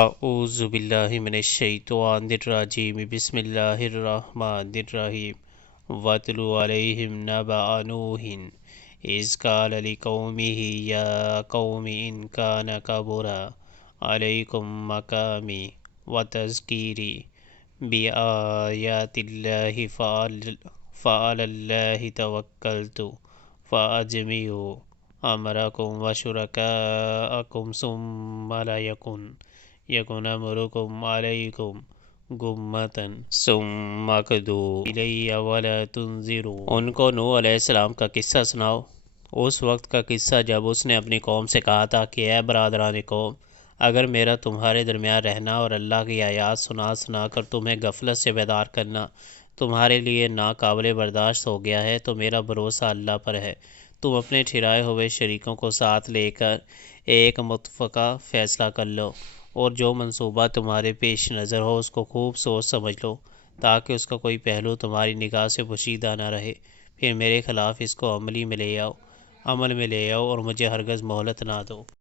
اعوذ باللہ من الشیطان الرجیم بسم اللہ الرحمن الرحیم وَاتْلُ عَلَيْهِمْ نَبَأَ نُوحٍ إِذْ قَالَ لِقَوْمِهِ يَا قَوْمِ إِنْ كَانَ كَبُرَ عَلَيْكُمْ مَقَامِي وَتَذْكِيرِي بِآيَاتِ اللَّهِ فَعَلَى اللَّهِ تَوَكَّلْتُ فَأَجْمِعُوا أَمْرَكُمْ وَشُرَكَاءَكُمْ ثُمَّ لَا يَكُنْ أَمْرُكُمْ عَلَيْكُمْ غُمَّةً ثُمَّ اقْضُوا إِلَيَّ وَلَا تُنظِرُونِ۔ ان کو نوح علیہ السلام کا قصہ سناؤ، اس وقت کا قصہ جب اس نے اپنی قوم سے کہا تھا کہ اے برادران قوم، اگر میرا تمہارے درمیان رہنا اور اللہ کی آیات سنا کر تمہیں غفلت سے بیدار کرنا تمہارے لیے ناقابل برداشت ہو گیا ہے تو میرا بھروسہ اللہ پر ہے۔ تم اپنے ٹھہرائے ہوئے شریکوں کو ساتھ لے کر ایک متفقہ فیصلہ کر لو، اور جو منصوبہ تمہارے پیش نظر ہو اس کو خوب سوچ سمجھ لو تاکہ اس کا کوئی پہلو تمہاری نگاہ سے پوشیدہ نہ رہے، پھر میرے خلاف اس کو عمل میں لے آؤ اور مجھے ہرگز مہلت نہ دو۔